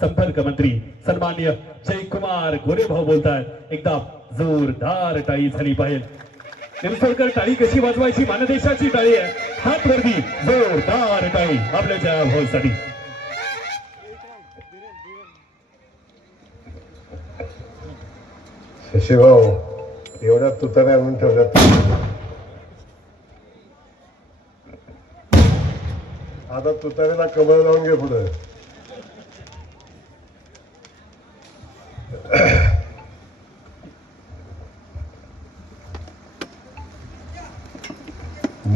संपर्क मंत्री सन्मान्य जयकुमार गोरेभाऊ बोलतात एकदा जोरदार टाळी झाली पाहिजे. निमसोडकर टाळी कशी वाजवायची? मानदेशाची टाळी आहे. हात वरती जोरदार टाळी आपल्या जया भाऊसाठी. शशिभाऊ एवढ्या तुताऱ्या आणून ठेवल्यात. आता तुतारीला कमळ लावून घे पुढे.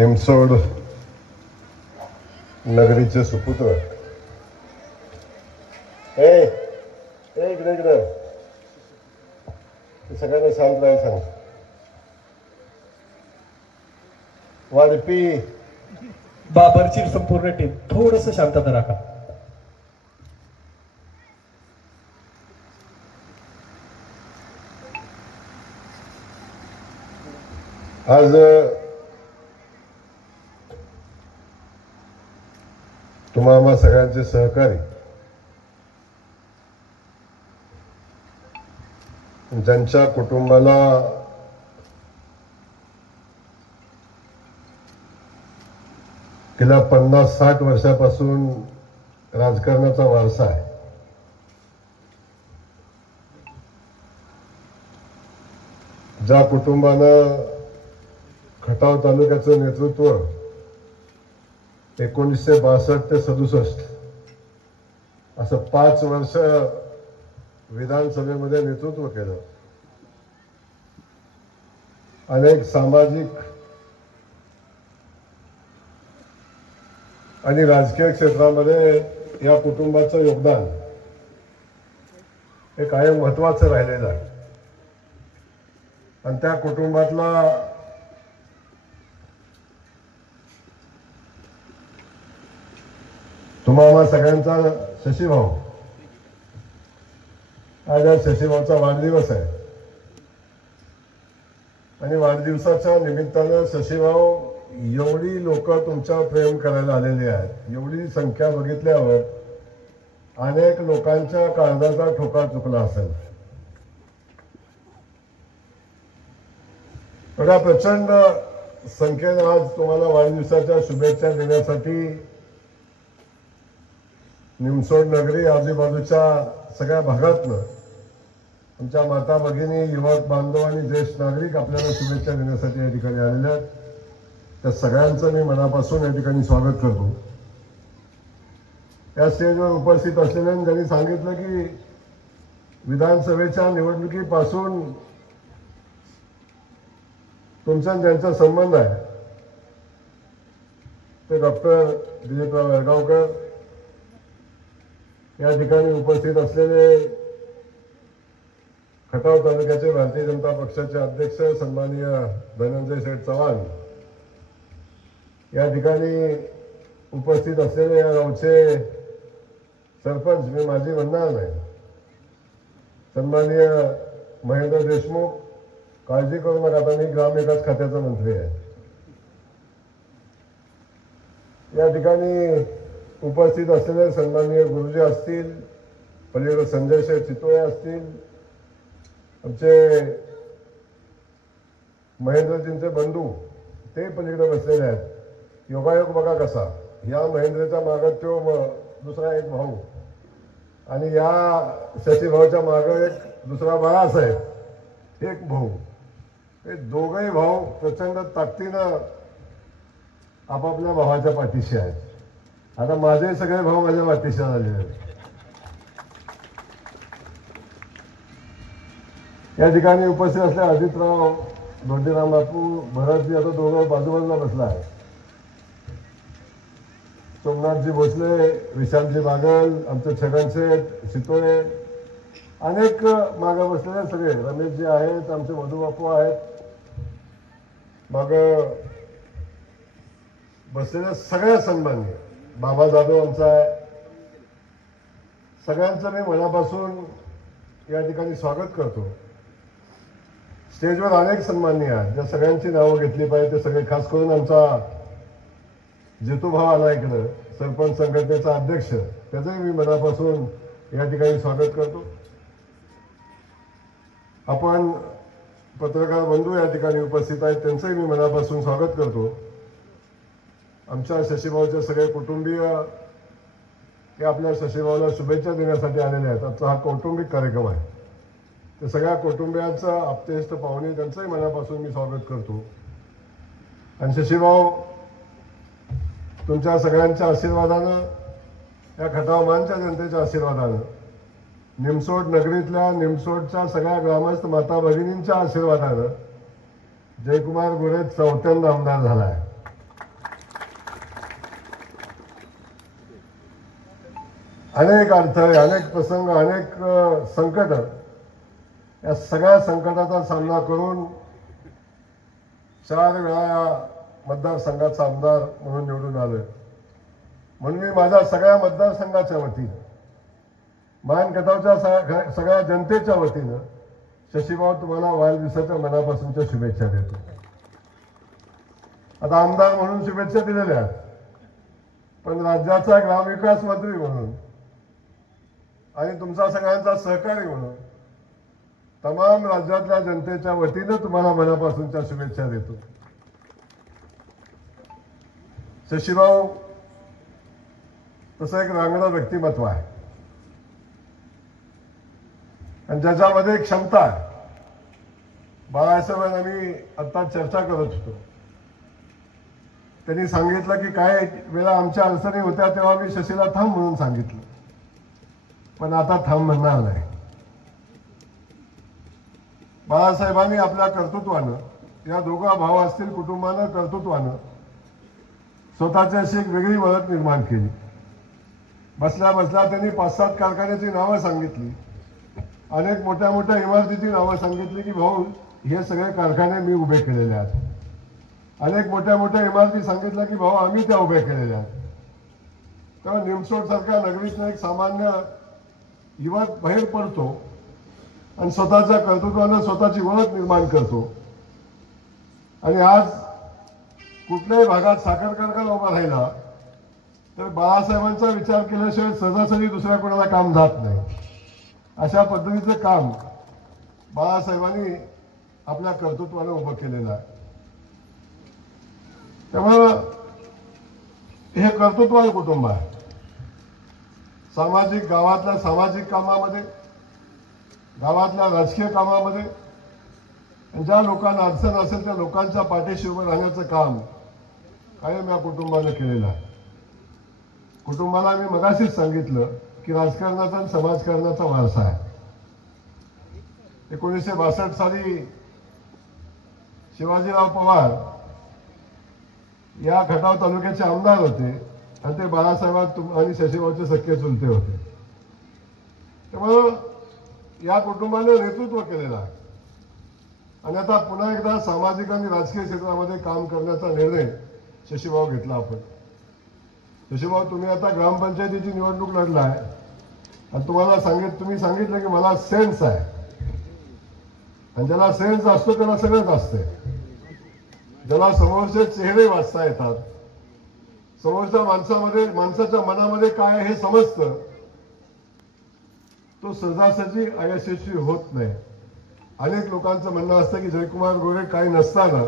निमसोड नगरीचे सुपुत्र. ए ए, इकडे इकडे. सगळ्यांना शांत राहायला सांग. वाढपी. बाबरची संपूर्ण टीम थोडस शांतता राखा. आज मामा सगळ्यांचे सहकारी. ज्यांच्या कुटुंबाला गेल्या पन्नास साठ वर्षापासून राजकारणाचा वारसा आहे. ज्या कुटुंबानं खटाव तालुक्याचं नेतृत्व एकोणीसशे बासष्ट ते सदुसष्ट. असं पाच वर्ष विधानसभेमध्ये नेतृत्व केलं. अनेक सामाजिक आणि राजकीय क्षेत्रामध्ये या कुटुंबाचं योगदान हे कायम महत्वाचं राहिलेलं आहे. आणि त्या कुटुंबातला तुम्हाला सगळ्यांचा शशीभाऊ. आज आज शशीभाऊचा वाढदिवस आहे. आणि वाढदिवसाच्या निमित्तानं शशीभाऊ एवढी लोक तुमच्यावर प्रेम करायला आलेली आहेत. एवढी संख्या बघितल्यावर अनेक लोकांच्या काळजाचा ठोका चुकला असेल. एवढ्या प्रचंड संख्येनं आज तुम्हाला वाढदिवसाच्या शुभेच्छा देण्यासाठी निमसोड नगरी आजूबाजूच्या सगळ्या भागातनं आमच्या माता भगिनी युवक बांधव आणि ज्येष्ठ नागरिक आपल्याला शुभेच्छा देण्यासाठी या ठिकाणी आलेले आहेत. त्या सगळ्यांचं मी मनापासून या ठिकाणी स्वागत करतो. या स्टेजवर उपस्थित असलेल्यांनी ज्यांनी सांगितलं की विधानसभेच्या निवडणुकीपासून तुमचा आणि ज्यांचा संबंध आहे. ते डॉक्टर दिलीपराव येळगावकर या ठिकाणी उपस्थित असलेले खटाव तालुक्याचे भारतीय जनता पक्षाचे अध्यक्ष सन्माननीय धनंजय शेठ चव्हाण या ठिकाणी उपस्थित असलेले या गावचे सरपंच मी माझी म्हणणार नाही. सन्माननीय महेंद्र देशमुख काळजी करू नका आता मी ग्रामविकास खात्याचा मंत्री आहे. या ठिकाणी उपस्थित असलेले सन्माननीय गुरुजी असतील पलीकडे संजय शेठ चितोळे असतील आमचे महेंद्रजींचे बंधू ते पलीकडे बसलेले आहेत. योगायोग बघा कसा. या महेंद्रच्या मागं तो दुसरा एक भाऊ. आणि या शशीभाऊच्या मागं एक दुसरा बाळासाहेब. एक भाऊ. हे दोघही भाऊ प्रचंड ताकदीनं आपापल्या भावाच्या पाठीशी आहेत. आता माझे सगळे भाऊ माझ्या पाठीशी झाले आहेत. या ठिकाणी उपस्थित असले अजितराव दोंडीराम बापू भरतजी आता दोघं बाजूबाजूला बसला आहे. सोमनाथजी भोसले विशालजी बागल आमचे छगन शेठ शितोळे अनेक मागं बसलेले सगळे. रमेशजी आहेत आमचे मधुबापू आहेत. मग बसलेल्या सगळ्या सन्मान्य बाबा जाधव आमचा आहे. सगळ्यांचं मी मनापासून या ठिकाणी स्वागत करतो. स्टेजवर अनेक सन्माननीय आहेत. ज्या सगळ्यांची नावं घेतली पाहिजे ते सगळे खास करून आमचा जितूभाव आला इकडं सरपंच संघटनेचा अध्यक्ष त्याचंही मी मनापासून या ठिकाणी स्वागत करतो. आपण पत्रकार बंधू या ठिकाणी उपस्थित आहेत त्यांचंही मी मनापासून स्वागत करतो. आमच्या शशीभाऊचे सगळे कुटुंबीय हे आपल्या शशीभाऊला शुभेच्छा देण्यासाठी आलेले आहेत. आजचा हा कौटुंबिक कार्यक्रम आहे. त्या सगळ्या कुटुंबियांचा आपतेष्ट पाहुणे त्यांचंही मनापासून मी स्वागत करतो. आणि शशीभाऊ तुमच्या सगळ्यांच्या आशीर्वादानं या खटावमानच्या जनतेच्या आशीर्वादानं निमसोड नगरीतल्या निमसोडच्या सगळ्या ग्रामस्थ माता भगिनींच्या आशीर्वादानं जयकुमार गोरे चौथ्यांदा आमदार झाला आहे. अनेक अडथळे अनेक प्रसंग अनेक संकट या सगळ्या संकटाचा सामना करून चार वेळा या मतदारसंघाचा आमदार म्हणून निवडून आलोय. म्हणून मी माझ्या सगळ्या मतदारसंघाच्या वतीनं मान कथावच्या सगळ्या जनतेच्या वतीनं शशीभाऊ तुम्हाला वाढदिवसाच्या मनापासूनच्या शुभेच्छा देतो. आता आमदार म्हणून शुभेच्छा दिलेल्या आहेत. पण राज्याचा ग्रामविकास मंत्री म्हणून आणि तुमचा सगळ्यांचा सहकारी म्हणून तमाम राज्यातल्या जनतेच्या वतीनं तुम्हाला मनापासूनच्या शुभेच्छा देतो. शशीभाऊ तसं एक रांगडं व्यक्तिमत्व आहे. आणि ज्याच्यामध्ये क्षमता आहे. बाळासाहेबांना मी आता चर्चा करत होतो. त्यांनी सांगितलं की काय वेळा आमच्या अडचणी होत्या तेव्हा मी शशीला थांब म्हणून सांगितलं. पण आता थांब म्हणणार नाही बाळासाहेबांनी आपल्या कर्तृत्वानं या दोघा भाव असतील कुटुंबानं कर्तृत्वानं स्वतःची अशी एक वेगळी ओळख निर्माण केली. बसल्या बसल्या त्यांनी पाच सात कारखान्याची नावं सांगितली. अनेक मोठ्या मोठ्या इमारतीची नावं सांगितली की भाऊ हे सगळे कारखाने मी उभे केलेले आहेत. अनेक मोठ्या मोठ्या इमारती सांगितल्या की भाऊ आम्ही त्या उभ्या केलेल्या आहेत. तेव्हा निमसोड सारख्या नगरीतला एक सामान्य युवक बाहेर पडतो आणि स्वतःच्या कर्तृत्वानं स्वतःची ओळख निर्माण करतो. आणि आज कुठल्याही भागात साखर कारखाना उभा राहिला तर बाळासाहेबांचा विचार केल्याशिवाय सहजासहजी दुसऱ्या कोणाला काम जात नाही. अशा पद्धतीचं काम बाळासाहेबांनी आपल्या कर्तृत्वानं उभं केलेलं आहे. त्यामुळं हे कर्तृत्वाचं कुटुंब आहे. सामाजिक गावातल्या सामाजिक कामामध्ये गावातल्या राजकीय कामामध्ये ज्या लोकांना अडचण असेल त्या लोकांच्या पाठीशी उभं राहण्याचं काम कायम या कुटुंबानं केलेलं आहे. कुटुंबाला मी मगाशीच सांगितलं की राजकारणाचा आणि समाजकारणाचा वारसा आहे. एकोणीसशे बासष्ट साली शिवाजीराव पवार या खटाव तालुक्याचे आमदार होते. आणि ते बाळासाहेब आणि शशीभाऊचे सख्खे चुलते होते. त्यामुळं या कुटुंबाने नेतृत्व केलेलं आहे. आणि आता पुन्हा एकदा सामाजिक आणि राजकीय क्षेत्रामध्ये काम करण्याचा निर्णय शशीभाऊ घेतला आपण. शशीभाऊ तुम्ही आता ग्रामपंचायतीची निवडणूक लढलाय. आणि तुम्हाला सांगित तुम्ही सांगितलं की मला सेन्स आहे. आणि ज्याला सेन्स असतो त्याला सगळंच असते ज्याला समोरचे चेहरे वाचता येतात. समोरच्या माणसामध्ये माणसाच्या मनामध्ये काय आहे हे समजतं. तो सहजासहजी अयशस्वी होत नाही. अनेक लोकांचं म्हणणं असतं की जयकुमार गोरे काही नसताना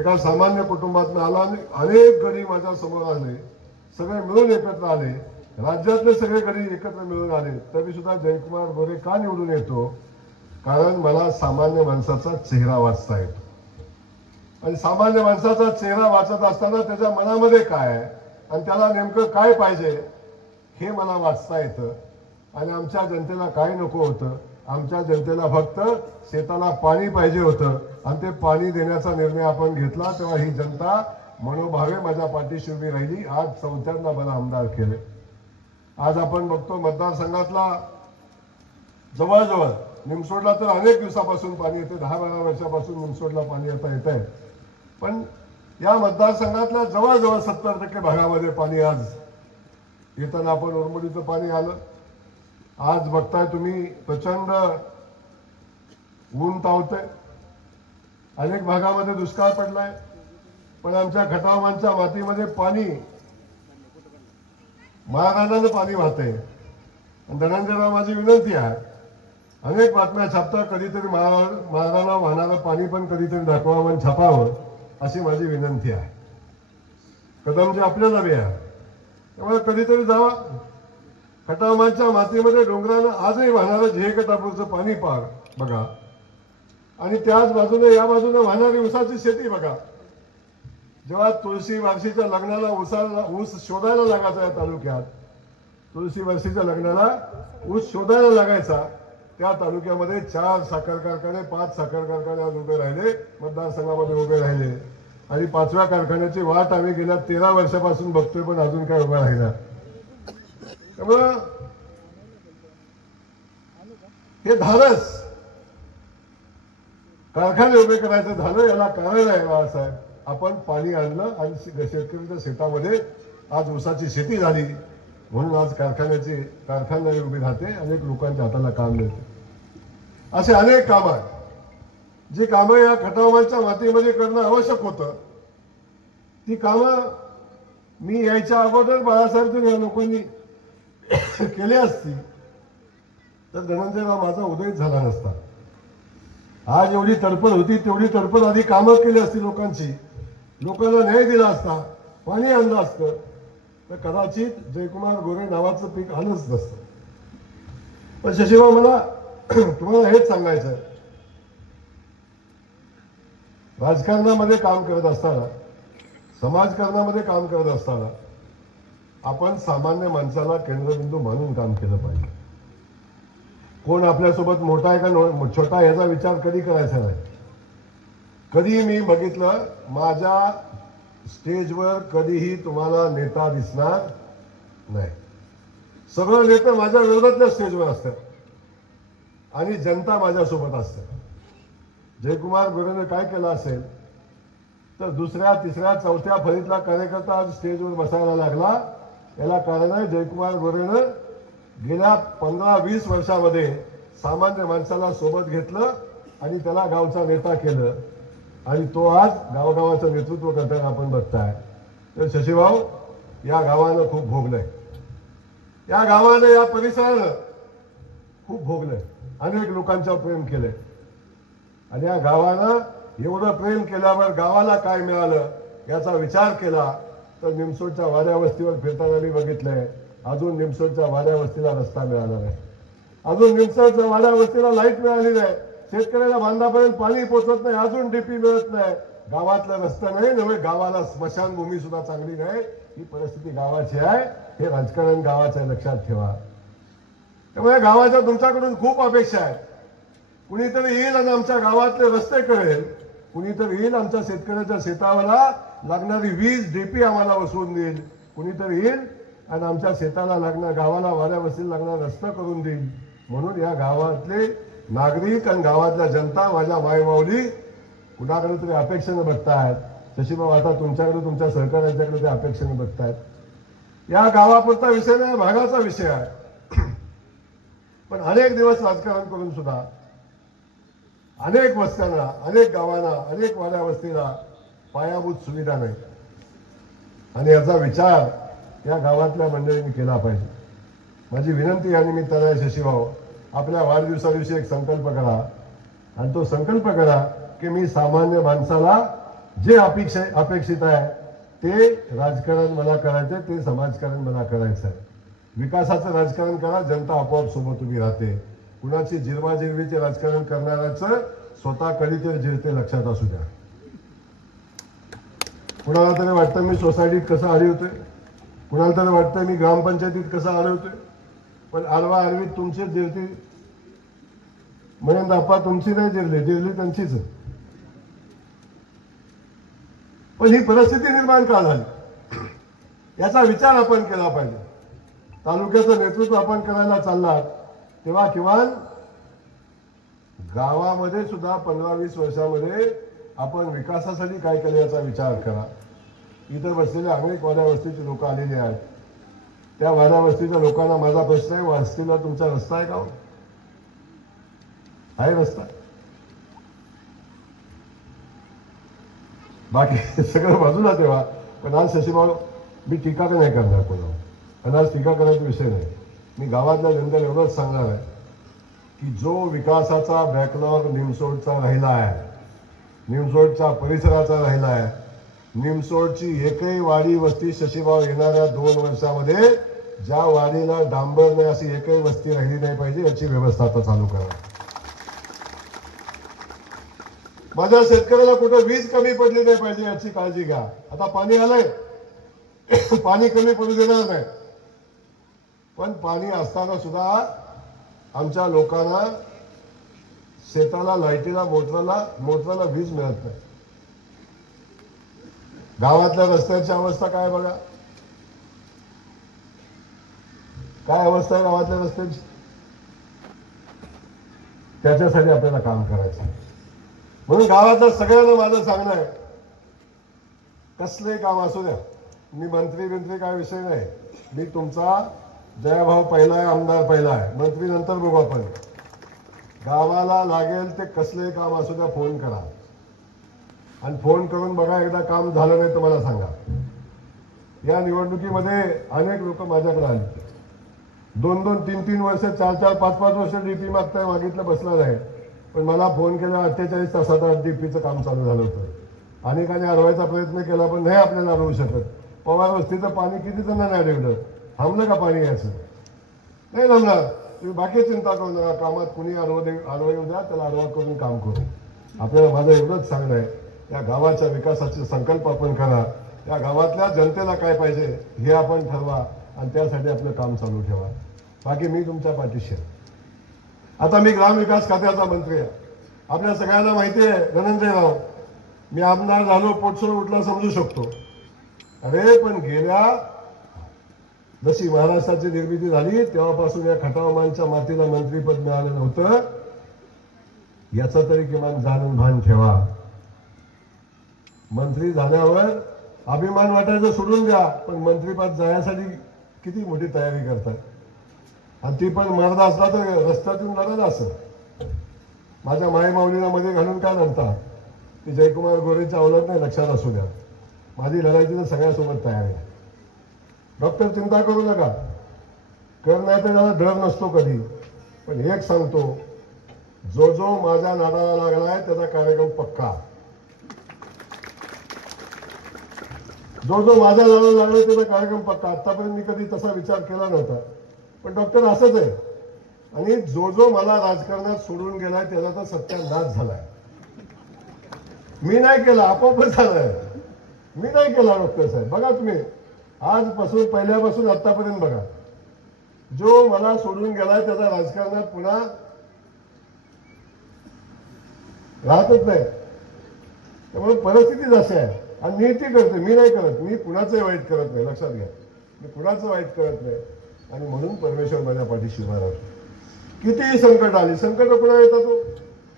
एका सामान्य कुटुंबातून आला आणि अनेक गडी माझ्यासमोर आले. सगळे मिळून एकत्र आले. राज्यातले सगळे गडी एकत्र मिळून आले. तरी सुद्धा जयकुमार गोरे का निवडून येतो? कारण मला सामान्य माणसाचा चेहरा वाचता येतो. आणि सामान्य माणसाचा चेहरा वाचत असताना त्याच्या मनामध्ये काय आहे? आणि त्याला नेमकं काय पाहिजे? हे मला वाचता येतं. आणि आमच्या जनतेला काय नको होतं? आमच्या जनतेला फक्त शेताला पाणी पाहिजे होतं. आणि ते पाणी देण्याचा निर्णय आपण घेतला तेव्हा ही जनता मनोभावे माझ्या पाठीशी उभी राहिली. आज चौथ्यांदा मला आमदार केले. आज आपण बघतो मतदारसंघातला जवळजवळ निमसोडला तर अनेक दिवसापासून पाणी येते. दहा बारा वर्षापासून निमसोडला पाणी येता येत आहे. पण या मतदारसंघातल्या जवळजवळ सत्तर टक्के भागामध्ये पाणी आज येताना आपण उरमडीचं पाणी आलं. आज बघताय तुम्ही प्रचंड ऊन तावतंय अनेक भागामध्ये दुष्काळ पडलाय. पण आमच्या खटावमानच्या मातीमध्ये पाणी महाराजांना पाणी वाहतंय. आणि धनंजयराव माझी विनंती आहे अनेक बातम्या छापता कधीतरी महाराणा वाहणारं पाणी पण कधीतरी दाखवावं आणि छापावं. अशी माझी विनंती आहे. कदमजी आपल्याला बी आहे. त्यामुळे कधीतरी जावा. खटामांच्या मातीमध्ये डोंगरानं आजही वाहणारं झेकटापूरचं पाणी पार बघा. आणि त्याच बाजूने या बाजूने वाहणारी ऊसाची शेती बघा. जेव्हा तुळशी वारशीच्या लग्नाला ऊसाला ऊस शोधायला लागायचा या तालुक्यात तुळशी वारशीच्या लग्नाला ऊस शोधायला लागायचा. त्या तालुक्यामध्ये चार साखर कारखाने पाच साखर कारखाने आज उभे राहिले मतदारसंघामध्ये उभे राहिले. आणि पाचव्या कारखान्याची वाट आम्ही गेल्या तेरा वर्षापासून बघतोय पण अजून काय उभा राहिला त्यामुळं हे धाडस कारखाने उभे करायचं झालं याला कारण आहे बाळासाहेब. आपण पाणी आणलं आणि शेतकऱ्यांच्या शेतामध्ये आज ऊसाची शेती झाली. म्हणून आज कारखान्याची कारखानदारी उभी राहते अनेक लोकांच्या हाताला काम मिळते. असे अनेक कामं आहेत. जी कामं या खटावांच्या मातीमध्ये करणं आवश्यक होतं. ती कामं मी यायच्या अगोदर बाळासाहेब या लोकांनी केली असती तर धनंजयराव माझा उदय झाला नसता. आज एवढी तडफड होती तेवढी तडफड आधी कामं केली असती लोकांची. लोकांना न्याय दिला असता पाणी आणलं असतं. तर कदाचित जयकुमार गोरे नावाचं पीक आलंच नसतं. पण शशिभाऊ मला तुम्हाला हेच सांगायचं आहे. राजकारणामध्ये काम करत असताना समाजकारणामध्ये काम करत असताना आपण सामान्य माणसाला केंद्रबिंदू मानून काम केलं पाहिजे. कोण आपल्यासोबत मोठा आहे का नो- छोटा याचा विचार कधी करायचा नाही. कधी मी बघितलं माझ्या स्टेजवर कधीही तुम्हाला नेता दिसणार नाही. सगळं नेते माझ्या विरोधातल्या स्टेजवर असतात. आणि जनता माझ्यासोबत असते. जयकुमार गोरेने काय केलं असेल तर दुसऱ्या तिसऱ्या चौथ्या फळीतला कार्यकर्ता आज स्टेजवर बसायला लागला. याला कारण आहे जयकुमार गोरेनं गेल्या पंधरा वीस वर्षामध्ये सामान्य माणसाला सोबत घेतलं आणि त्याला गावचा नेता केलं. आणि तो आज गावगावाचं नेतृत्व करताना आपण बघताय. तर शशीभाऊ या गावानं खूप भोगलंय. या गावानं या परिसरानं खूप भोगलंय. अनेक लोकांचा प्रेम केलंय. आणि या गावानं एवढं प्रेम केल्यावर गावाला काय मिळालं याचा विचार केला तर निमसोडच्या वाड्या वस्तीवर फिरताना मी बघितलंय. अजून निमसोडच्या वाड्या वस्तीला रस्ता मिळाला नाही. अजून निमसोडच्या वाड्या वस्तीला लाइट मिळाली नाही. शेतकऱ्याला बांधापर्यंत पाणी पोचत नाही अजून डीपी मिळत नाही. गावातला रस्ता नाही नव्हे गावाला स्मशानभूमी सुद्धा चांगली नाही. ही परिस्थिती गावाची आहे. हे राजकारण गावाचं आहे लक्षात ठेवा. त्यामुळे गावाच्या तुमच्याकडून खूप अपेक्षा आहेत. कुणीतरी येईल आणि आमच्या गावातले रस्ते कळेल. कुणीतरी येईल आमच्या शेतकऱ्याच्या शेताला लागणारी वीज डीपी आम्हाला वसवून देईल. कुणीतरी येईल आणि आमच्या शेताला लागणार गावाला वाऱ्या वस्तीला लागणार रस्ता करून देईल. म्हणून या गावातले नागरिक आणि गावातल्या जनता माझ्या मायमाऊली कुणाकडे तरी अपेक्षेने बघतायत. शशीभाऊ आता तुमच्याकडे तुमच्या सहकार्यांच्याकडे ते अपेक्षेने बघतायत. या गावापुरता विषय नाही भागाचा विषय आहे. पण अनेक दिवस राजकारण करून सुद्धा अनेक वस्त्यांना अनेक गावांना अनेक वाड्या वस्तीला पायाभूत सुविधा नाही. आणि याचा विचार या गावातल्या मंडळींनी केला पाहिजे. माझी विनंती या निमित्तानं आहे शशीभाऊ आपल्या वाढदिवसाविषयी एक संकल्प करा. आणि तो संकल्प करा की मी सामान्य माणसाला जे अपेक्षा अपेक्षित आहे ते राजकारण मला करायचंय ते समाजकारण मला करायचं आहे विकासाचं राजकारण करा जनता आपोआप सोबत उभी राहते. कुणाची जिरवाजिरवीचे राजकारण करणाऱ्याचं स्वतः कधी ते जिरते लक्षात असू द्या. कुणाला तरी वाटतं मी सोसायटीत कसं हरवतोय कुणाला तरी वाटतं मी ग्रामपंचायतीत कसं हरवतोय पण आलवा आरवी तुमचीच जिरती म्हणून दापा तुमची नाही जिरली जिरली त्यांचीच. पण ही परिस्थिती निर्माण का झाली? याचा विचार आपण केला पाहिजे. तालुक्याचं नेतृत्व आपण करायला चाललात तेव्हा किमान गावामध्ये सुद्धा पंधरा वीस वर्षामध्ये आपण विकासासाठी काय केलं याचा विचार करा. इथं बसलेले अनेक वाड्या वस्तीचे लोक आलेले आहेत. त्या वाड्या वस्तीच्या लोकांना माझा प्रश्न आहे वस्तीला तुमचा रस्ता आहे का हो? आहे रस्ता. बाकी सगळं बाजूला तेव्हा. पण आज शशीभाऊ मी टीका नाही करणार कोणावर. पण आज टीका करायचा विषय नाही. मी गावातल्या जनतेला एवढंच सांगणार आहे की जो विकासाचा बॅकलॉग निमसोडचा राहिला आहे निमसोडचा परिसराचा राहिला आहे निमसोडची एकही वाडी वस्ती शशीभाव येणाऱ्या दोन वर्षामध्ये ज्या वाडीला डांबर नाही अशी एकही वस्ती राहिली नाही पाहिजे याची व्यवस्था आता चालू करा. माझ्या शेतकऱ्याला कुठं वीज कमी पडली नाही पाहिजे याची काळजी घ्या. आता पाणी आलंय. पाणी कमी पडू देणार नाही. पण पाणी असताना सुद्धा आमच्या लोकांना शेताला लाईटीला मोटरला मोटरला वीज मिळत नाही. गावातल्या रस्त्याची अवस्था काय बघा. काय अवस्था आहे गावातल्या रस्त्याची? त्याच्यासाठी आपल्याला काम करायचं. आहे. म्हणून गावातल्या सगळ्यांना माझं सांगणं आहे. कसले काम असू द्या. मी मंत्री बिंत्री काय विषय नाही. मी तुमचा जयाभाऊ पहिला आहे आमदार पहिला आहे. मंत्री नंतर बघू आपण. गावाला लागेल ते कसले काम असू द्या फोन करा. आणि फोन करून बघा एकदा काम झालं नाही तर मला सांगा. या निवडणुकीमध्ये अनेक लोक माझ्याकडे आली. दोन दोन तीन तीन वर्ष चार चार पाच पाच वर्ष डी पी मागताय मागितलं बसणार नाही. पण मला फोन केला अठ्ठेचाळीस तासात आज डीपीचं काम चालू झालं होतं. अनेकांनी अडवायचा प्रयत्न केला पण नाही आपल्याला अडवू शकत. पवार वस्तीचं पाणी किती जणांना अडवलं थांबलं का पाणी यायचं? नाही थांबणार. तुम्ही बाकी चिंता करू नका. कामात कुणी अडव दे अडवा येऊ द्या त्याला अडवा करून काम करू. आपल्याला माझं एवढंच सांगणं आहे. या गावाच्या विकासाचे संकल्प आपण करा. या गावातल्या जनतेला काय पाहिजे हे आपण ठरवा. आणि त्यासाठी आपलं काम चालू ठेवा. बाकी मी तुमच्या पाठीशी आहे. आता मी ग्रामविकास खात्याचा मंत्री आहे. आपल्या सगळ्यांना माहिती आहे धनंजयराव मी आमदार झालो पोटसर उठला समजू शकतो. अरे पण गेल्या जशी महाराष्ट्राची निर्मिती झाली तेव्हापासून या खटावमानच्या मातीला मंत्रीपद मिळालं नव्हतं याचं तरी किमान जाणून भान ठेवा. मंत्री झाल्यावर अभिमान वाटायचं सोडून द्या पण मंत्रीपद जाण्यासाठी किती मोठी तयारी करतात? आणि ती पण मर्द असला तर रस्त्यातून लढत असं. माझ्या माई माऊलीला मध्ये घालून काय म्हणता? ती जयकुमार गोरेच्या अवलंब नाही लक्षात असू द्या. माझी लढायची तर सगळ्यासोबत तयार आहे. डॉक्टर चिंता करू नका. कर नाही तर त्याला डर नसतो कधी. पण एक सांगतो जो जो माझ्या नादाला लागलाय त्याचा कार्यक्रम पक्का. जो जो माझ्या नादाला लागला त्याचा कार्यक्रम पक्का आतापर्यंत मी कधी तसा विचार केला नव्हता. पण डॉक्टर असंच आहे. आणि जो जो मला राजकारणात सोडून गेलाय त्याचा तर सत्यानाश झालाय. मी नाही केला आपोआपच झालाय. मी नाही केला डॉक्टर साहेब. बघा तुम्ही. आजपासून पहिल्यापासून आतापर्यंत बघा. जो मला सोडून गेलाय त्याचा राजकारणात पुन्हा राहतच नाही. त्यामुळे परिस्थितीच अशी आहे. आणि मी ती करते मी नाही करत. मी कुणाचंही वाईट करत नाही. लक्षात घ्या. मी कुणाचं वाईट करत नाही. आणि म्हणून परमेश्वर माझ्या पाठीशी उभा राहतो. कितीही संकट आली संकट कुणा येतात हो.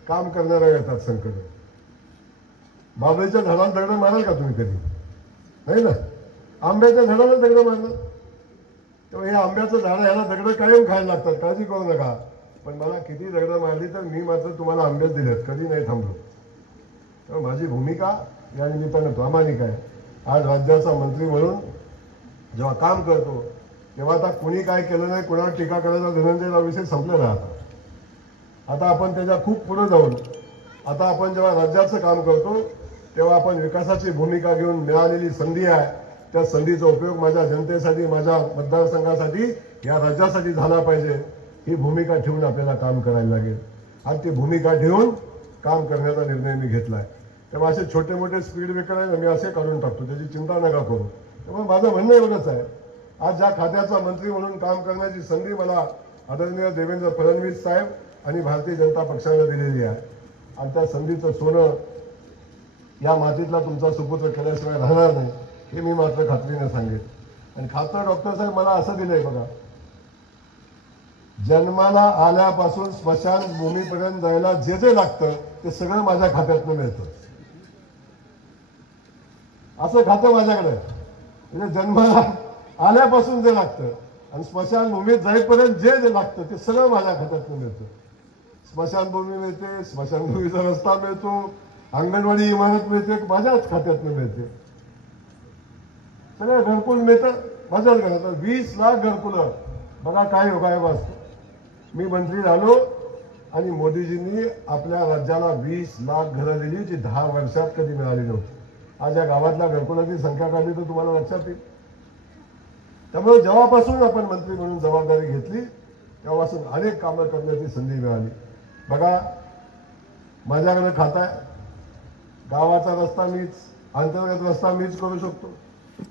काम करणाऱ्या येतात संकट. बाबळीच्या झाडाला दगड माराल का तुम्ही कधी? नाही ना? आंब्याच्या झाडाला दगड मारणार तेव्हा हे आंब्याचं झाड ह्याला दगड कायम खायला लागतात. काळजी करू नका. पण मला किती दगड मारली तर मी मात्र तुम्हाला आंब्याच दिलेत. कधी नाही थांबलो. तेव्हा माझी भूमिका या निमित्तानं प्रामाणिक आहे. आज राज्याचा मंत्री म्हणून जेव्हा काम करतो तेव्हा आता कुणी काय केलं नाही कोणावर टीका करायचा धनंजयला विषय संपलेला आता. आता आपण त्याच्या खूप पुढे जाऊन आता आपण जेव्हा राज्याचं काम करतो तेव्हा आपण विकासाची भूमिका घेऊन मिळालेली संधी आहे. त्या संधीचा उपयोग माझ्या जनतेसाठी माझ्या मतदारसंघासाठी या राज्यासाठी झाला पाहिजे. ही भूमिका ठेवून आपल्याला काम करायला लागेल. आणि ती भूमिका ठेवून काम करण्याचा निर्णय मी घेतला आहे तेव्हा असे छोटे मोठे स्पीड ब्रेकर आहे मी असे काढून टाकतो. त्याची चिंता नका करू. त्यामुळे माझं म्हणणं एवढंच आहे आज ज्या खात्याचा मंत्री म्हणून काम करण्याची संधी मला आदरणीय देवेंद्र फडणवीस साहेब आणि भारतीय जनता पक्षानं दिलेली आहे. आणि त्या संधीचं सोनं या मातीतला तुमचा सुपुत्र केल्याशिवाय राहणार नाही हे मी मात्र खात्रीने सांगेन. आणि खातं डॉक्टर साहेब मला असं दिलंय बघा जन्माला आल्यापासून स्मशान भूमीपर्यंत जायला जे जे लागतं ते सगळं माझ्या खात्यातनं मिळतं. असं खातं माझ्याकडे. म्हणजे जन्माला आल्यापासून जे लागतं. आणि स्मशानभूमीत जाईपर्यंत जे जे लागतं ते सगळं माझ्या खात्यातून मिळतं. स्मशानभूमी मिळते स्मशानभूमीचा रस्ता मिळतो अंगणवाडी इमारत मिळते माझ्याच खात्यातनं मिळते. सगळं घरकुल मिळतं माझ्याच घरात वीस लाख घरकुलं. बघा काय हो, योगायोग असतो मी मंत्री झालो आणि मोदीजींनी आपल्या राज्याला वीस लाख घरं दिली जी दहा वर्षात कधी मिळाली नव्हती. आज या गावातल्या घरकुलाची संख्या काढली तर तुम्हाला लक्षात येईल. त्यामुळे जेव्हापासून आपण मंत्री म्हणून जबाबदारी घेतली तेव्हापासून अनेक कामं करण्याची संधी मिळाली. बघा माझ्याकडे खाता आहे गावाचा रस्ता मीच अंतर्गत रस्ता मीच करू शकतो.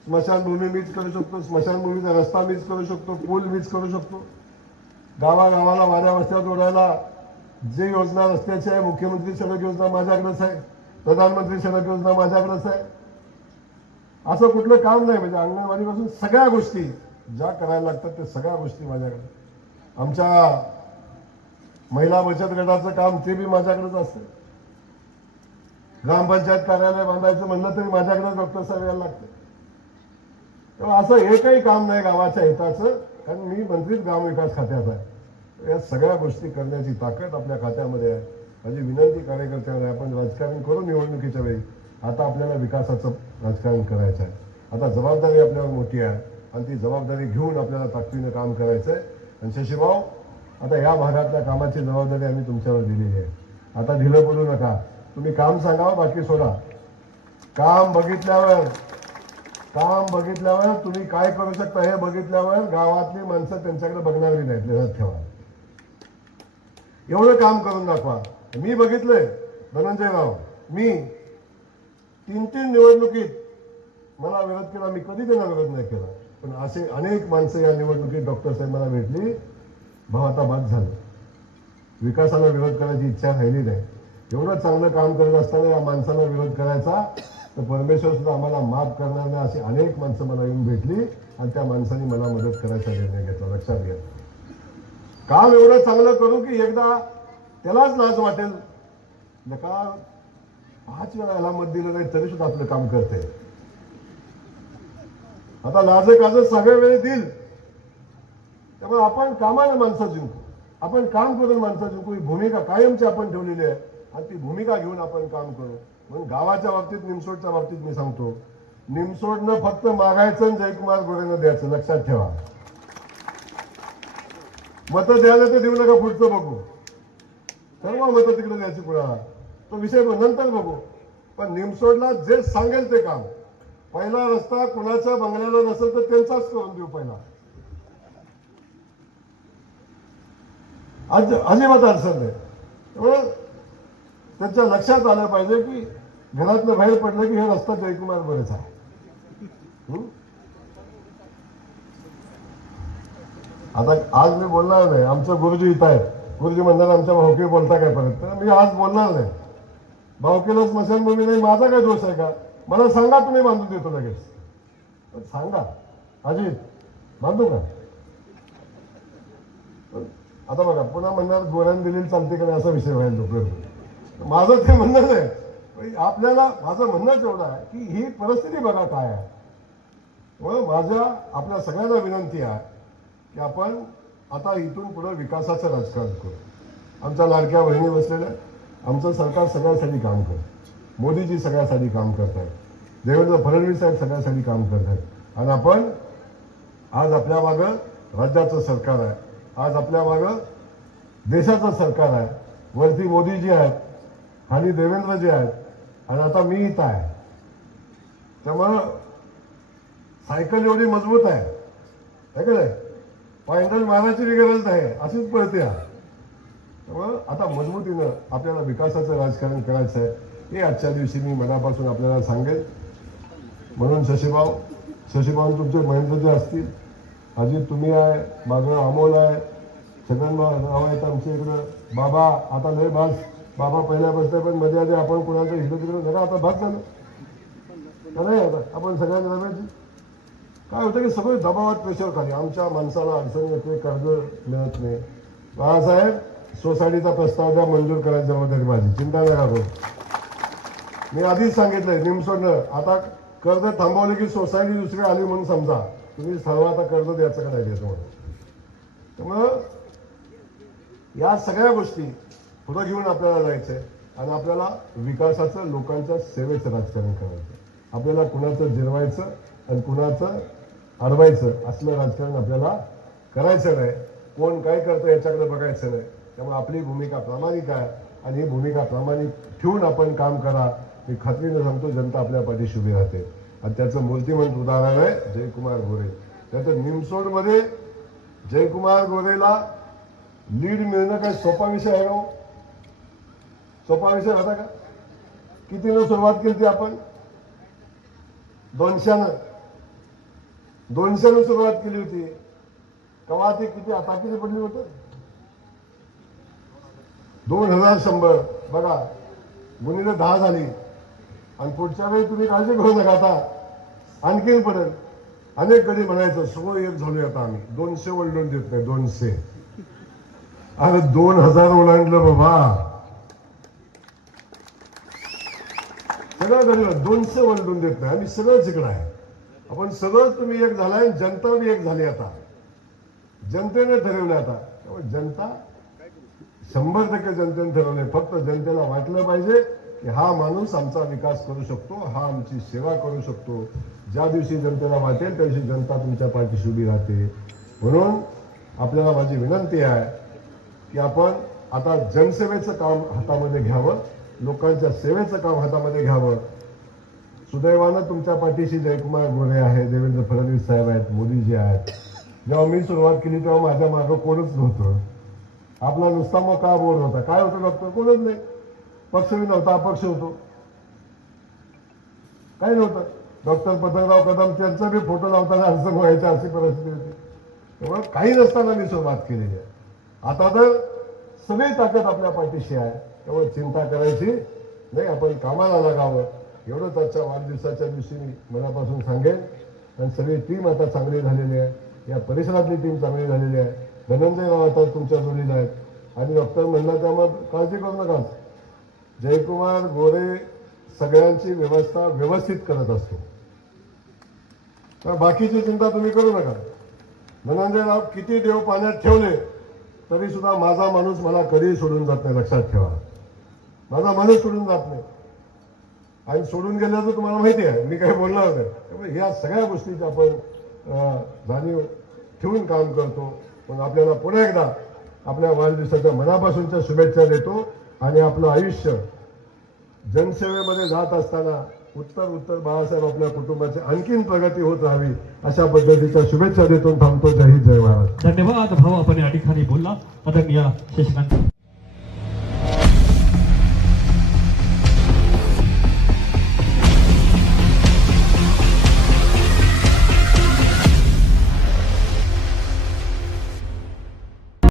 स्मशानभूमी मीच करू शकतो स्मशानभूमीचा रस्ता मीच करू शकतो पूल मीच करू शकतो. गावागावाला वाऱ्या वस्त्या जोडायला जी योजना रस्त्याची आहे मुख्यमंत्री सडक योजना माझ्याकडेच आहे. प्रधानमंत्री सडक योजना माझ्याकडेच आहे. असं कुठलं काम नाही म्हणजे अंगणवाडीपासून सगळ्या गोष्टी ज्या करायला लागतात त्या सगळ्या गोष्टी माझ्याकडे. आमच्या महिला बचत गटाचं काम ते बी माझ्याकडेच असतं. ग्रामपंचायत कार्यालय बांधायचं म्हणलं तरी माझ्याकडेच डॉक्टर साहेब यायला लागतं तेव्हा असं एकही काम नाही गावाच्या हिताचं कारण मी मंत्रीच ग्रामविकास खात्याचा आहे. या सगळ्या गोष्टी करण्याची ताकद आपल्या खात्यामध्ये आहे. माझी विनंती कार्यकर्त्यांना आहे, आपण राजकारण करू निवडणुकीच्या वेळी. आता आपल्याला विकासाचं राजकारण करायचं आहे. आता जबाबदारी आपल्यावर मोठी आहे. आणि ती जबाबदारी घेऊन आपल्याला ताकदीनं काम करायचं आहे. आणि शशीभाऊ आता या भागातल्या कामाची जबाबदारी आम्ही तुमच्यावर दिलेली आहे. आता ढिलं बोलू नका. तुम्ही काम सांगा बाकी सोडा. काम बघितल्यावर काम बघितल्यावर तुम्ही काय करू शकता हे बघितल्यावर गावातली माणसं त्यांच्याकडे बघणारी नाहीत. लक्षात ठेवा. एवढं काम करून दाखवा. मी बघितलंय धनंजय राव मी तीन तीन निवडणुकीत मला विरोध केला मी कधी त्यांना विरोध नाही केला. पण असे अनेक माणसं या निवडणुकीत डॉक्टर साहेब मला भेटली भाव आता बाद झालं. विकासाला विरोध करायची इच्छा राहिली नाही. एवढं चांगलं काम करत असताना या माणसाला विरोध करायचा तर परमेश्वर सुद्धा आम्हाला माफ करणार नाही अशी अनेक माणसं मला येऊन भेटली आणि त्या माणसांनी मला मदत करायचा निर्णय घेतला. लक्षात घ्या. काम एवढं चांगलं करू की एकदा त्यालाच लाज वाटेल. नका. पाच वेळा याला मत दिलं नाही तरी सुद्धा आपलं काम करते आता लाज काज सगळ्या वेळी देईल. त्यामुळे आपण कामाने माणसं जिंकू. आपण काम करून माणसं जिंकू. ही भूमिका कायमची आपण ठेवलेली आहे. आणि ती भूमिका घेऊन आपण काम करू. म्हणून गावाच्या बाबतीत निमसोडच्या बाबतीत मी सांगतो. निमसोडनं फक्त मागायचं आणि जयकुमार गोरेनं द्यायचं. लक्षात ठेवा. मतं द्यायला तर देऊ नका पुढचं बघू. सर्व मतं तिकडे द्यायची पुढा. तो विषय नंतर बघू. पण निमसोडला जे सांगेल ते काम. पहिला रस्ता कुणाच्या बंगल्याला नसेल तर त्यांचाच करून देऊ पहिला. आज अजिबात अडचण नाही त्यामुळे त्यांच्या लक्षात आलं पाहिजे की घरातनं बाहेर पडलं की हे रस्ता जयकुमार बरेच आहे. आता आज मी बोलणार नाही. आमचं गुरुजी इथं आहे गुरुजी म्हणतात आमच्या भाऊकी बोलता काय परत? तर मी आज बोलणार नाही. भाऊकीला स्मशानभूमी नाही माझा काय दोष आहे का? मला सांगा तुम्ही बांधून देतो लगेच. सांगा. अजित बांधू का? आता बघा पुन्हा म्हणणार गोऱ्यान दिलेली चालते का नाही असा विषय व्हायला लोक माझं ते म्हणणं नाही. आपल्याला माझं म्हणणंच एवढं आहे की ही परिस्थिती बघा काय आहे. त्यामुळं माझ्या आपल्या सगळ्यांना विनंती आहे की आपण आता इथून पुढे विकासाचं राजकारण करू. आमच्या लाडक्या बहिणी बसलेल्या आमचं सरकार सगळ्यासाठी काम करत मोदीजी सगळ्यासाठी काम करत आहेत देवेंद्र फडणवीस साहेब सगळ्यासाठी काम करत आहेत आणि आपण आज आपल्या मागं राज्याचं सरकार आहे. आज आपल्या मागं देशाचं सरकार आहे. वरती मोदीजी आहेत. खाली देवेंद्रजी आहेत. आणि आता मी इथं आहे. त्यामुळं सायकल एवढी मजबूत आहे. है का नाही? पायंडल मारायची बी गरज नाही अशीच पळते त्यामुळं आता मजबूतीनं आपल्याला विकासाचं राजकारण करायचं आहे. हे आजच्या दिवशी मी मनापासून आपल्याला सांगेल. म्हणून शशीभाऊ शशीभाऊ तुमचे महेंद्र जे असतील अजित तुम्ही आहे माझं अमोल आहे छगन राव आहेत आमच्या इकडं. बाबा आता लय भास. बाबा पहिल्या बसते पण मध्ये आधी आपण कुणाचं इकडं तिकडं जरा आता भाग झालं. नाही आता आपण सगळ्यांना काय होतं की सगळे दबावात प्रेशर खाली. आमच्या माणसाला अडचण येते कर्ज मिळत नाही. बाळासाहेब सोसायटीचा प्रस्ताव द्या मंजूर करायची जबाबदारी माझी चिंता नका करू. मी आधीच सांगितलंय निमसोडनं. आता कर्ज थांबवलं की सोसायटी दुसरी आली म्हणून समजा. तुम्ही ठरवा आता कर्ज द्यायचं का नाही द्यायचं म्हणून त्यामुळं या सगळ्या गोष्टी पुढं घेऊन आपल्याला जायचंय आणि आपल्याला विकासाचं लोकांच्या सेवेचं राजकारण करायचं आपल्याला कुणाचं जिरवायचं आणि कुणाचं अडवायचं असलं राजकारण आपल्याला करायचं नाही. कोण काय करतं याच्याकडे बघायचं नाही. त्यामुळे आपली भूमिका प्रामाणिक आहे आणि ही भूमिका प्रामाणिक ठेवून आपण काम करा. मी खात्रीनं सांगतो जनता आपल्या पाठीशी उभी राहते. आणि त्याचं मूर्तिमंत उदाहरण आहे जयकुमार गोरे. त्याचं निमसोडमध्ये जयकुमार गोरेला लीड मिळणं काय सोपा विषय आहे का हो? सोपा विषय होता का? कितीनं सुरुवात केली ती आपण? दोनशेनं. दोनशेनं सुरुवात केली होती. कवा ती किती आता किती पडली होत? दोन हजार शंभर. बघा गुन्हेला दहा झाली. आणि पुढच्या वेळी तुम्ही काळजी करू नका आता. आणखीन पडेल. अनेक कधी म्हणायचं सगळं एक झालो आता आम्ही. दोनशे ओलांडून देत नाही दोनशे. अरे दोन हजार ओलांडलं बाबा. सगळं गरीब दोनशे ओलांडून देत नाही. आम्ही सगळंच इकडं आहे. आपण सगळं तुम्ही एक झालाय जनता बी एक झाली आता. जनतेने ठरवलं आता. त्यामुळे जनता शंभर टक्के जनतेने ठरवले फक्त जनतेला वाटलं पाहिजे की हा माणूस आमचा विकास करू शकतो हा आमची सेवा करू शकतो. ज्या दिवशी जनतेला वाटेल त्या दिवशी जनता तुमच्या पाठीशी उभी राहते. म्हणून आपल्याला माझी विनंती आहे की आपण आता जनसेवेचं काम हातामध्ये घ्यावं लोकांच्या सेवेचं काम हातामध्ये घ्यावं. सुदैवानं तुमच्या पाठीशी जयकुमार गोरे आहे देवेंद्र फडणवीस साहेब आहेत मोदीजी आहेत. जेव्हा मी सुरुवात केली तेव्हा माझ्या मागं कोणच नव्हतं. आपला नुसता मग का बोर्ड होता. काय होतं डॉक्टर कोणच नाही. पक्षही नव्हता अपक्ष होतो. काही नव्हतं. डॉक्टर पतंगराव कदम त्यांचा बी फोटो लावताना अर्ज व्हायचा अशी परिस्थिती होती. त्यामुळे काही नसताना मी सुरुवात केलेली आहे. आता तर सगळी ताकद आपल्या पाठीशी आहे. त्यामुळे चिंता करायची नाही. आपण कामाला लागावं. एवढंच आजच्या वाढदिवसाच्या दिवशी मी मनापासून सांगेन. आणि सगळी टीम आता चांगली झालेली आहे. या परिसरातली टीम चांगली झालेली आहे. धनंजय राव आता तुमच्या जोडीला आहेत. आणि डॉक्टर म्हणला त्यामुळे काळजी करू नका जयकुमार गोरे सगळ्यांची व्यवस्था व्यवस्थित करत असतो. तर बाकीची चिंता तुम्ही करू नका. धनंजयराव किती देव पाण्यात ठेवले तरी सुद्धा माझा माणूस मला कधीही सोडून जात नाही. लक्षात ठेवा. माझा माणूस सोडून जात नाही. आणि सोडून गेल्याचं तुम्हाला माहिती आहे. मी काही बोलणार नाही त्यामुळे ह्या सगळ्या गोष्टीची आपण जाणीव ठेवून काम करतो. पण आपल्याला पुन्हा एकदा आपल्या वाढदिवसाच्या मनापासूनच्या शुभेच्छा देतो आणि आपलं आयुष्य जनसेवेमध्ये जात असताना उत्तर उत्तर बाळासाहेब आपल्या कुटुंबाची आणखीन प्रगती होत राहावी अशा पद्धतीच्या शुभेच्छा देतो थांबतो. जय हिंद जय महाराज धन्यवाद. भाऊ आपण या ठिकाणी बोलला. आदरणीय शशिकांत